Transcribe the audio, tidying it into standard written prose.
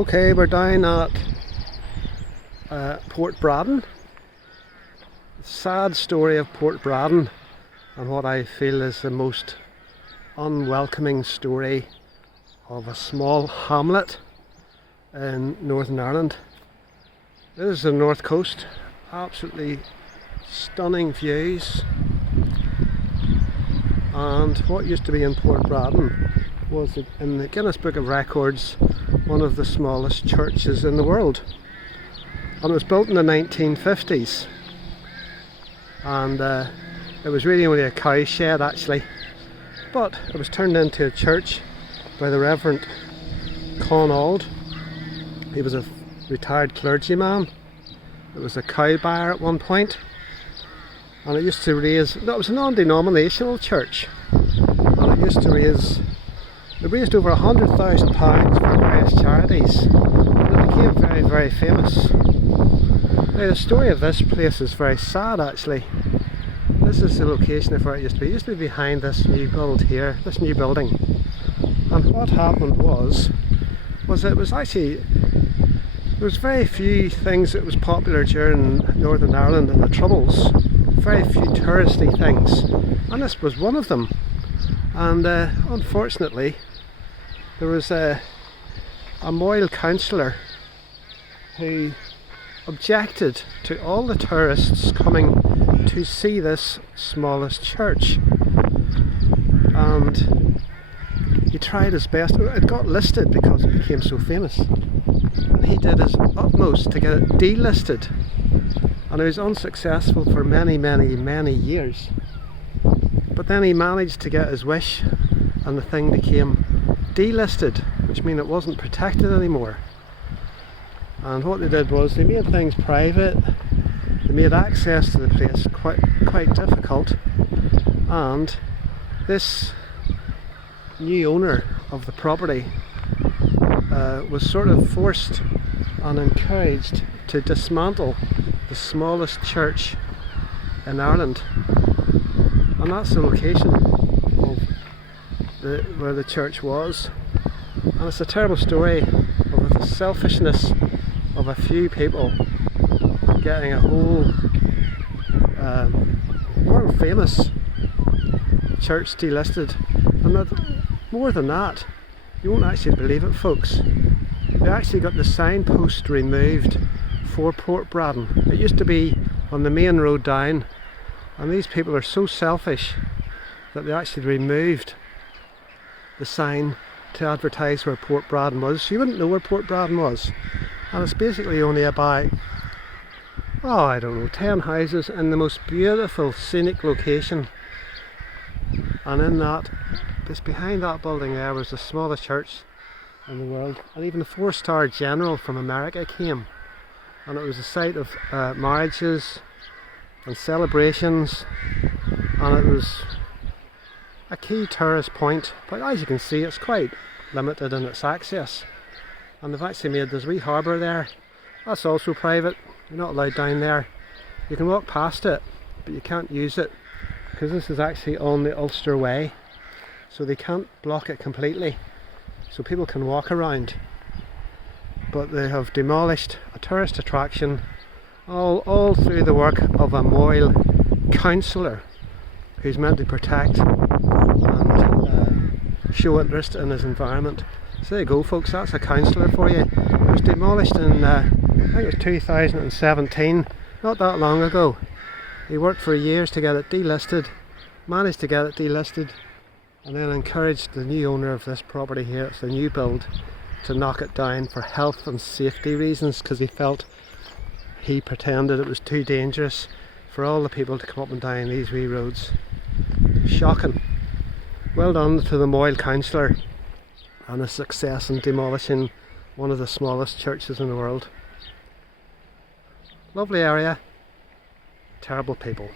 Okay, we're down at Portbradden. Sad story of Portbradden, and what I feel is the most unwelcoming story of a small hamlet in Northern Ireland. This is the north coast, absolutely stunning views, and what used to be in Portbradden was, in the Guinness Book of Records, one of the smallest churches in the world, and it was built in the 1950s, and it was really only a cow shed actually, but it was turned into a church by the Reverend Con. He was a retired clergyman. It was a cow buyer at one point, and it used to raise, no, it was a non-denominational church, and it used to raise, it raised over £100,000 for various charities, and it became very, very famous. Now the story of this place is very sad actually. This is the location of where it used to be. It used to be behind this new build here, this new building. And what happened was it was actually, there was very few things that was popular during Northern Ireland and the Troubles. Very few touristy things, and this was one of them. And unfortunately, there was a Moyle councillor who objected to all the tourists coming to see this smallest church, and he tried his best. It got listed because it became so famous, and he did his utmost to get it delisted, and he was unsuccessful for many, many, many years. But then he managed to get his wish, and the thing became delisted, which means it wasn't protected anymore. And what they did was they made things private, they made access to the place quite difficult, and this new owner of the property was sort of forced and encouraged to dismantle the smallest church in Ireland, and that's the location of where the church was. And it's a terrible story of the selfishness of a few people getting a whole world famous church delisted. And more than that, you won't actually believe it, folks, they actually got the signpost removed for Portbradden. It used to be on the main road down, and these people are so selfish that they actually removed the sign to advertise where Portbradden was. So you wouldn't know where Portbradden was, and it's basically only about, oh, I don't know, 10 houses in the most beautiful scenic location. And in that, just behind that building there, was the smallest church in the world, and even the 4-star general from America came, and it was a site of marriages and celebrations, and it was a key tourist point. But as you can see, it's quite limited in its access, and they've actually made this wee harbour there. That's also private, you're not allowed down there. You can walk past it, but you can't use it, because this is actually on the Ulster Way, so they can't block it completely, so people can walk around. But they have demolished a tourist attraction, all through the work of a Moyle councillor who's meant to protect and show interest in his environment. So there you go, folks, that's a councillor for you. It was demolished in I think it was 2017, not that long ago. He worked for years to get it delisted, managed to get it delisted, and then encouraged the new owner of this property here, it's the new build, to knock it down for health and safety reasons, because he pretended it was too dangerous for all the people to come up and down these wee roads. Shocking. Well done to the Moyle councillor and a success in demolishing one of the smallest churches in the world. Lovely area, terrible people.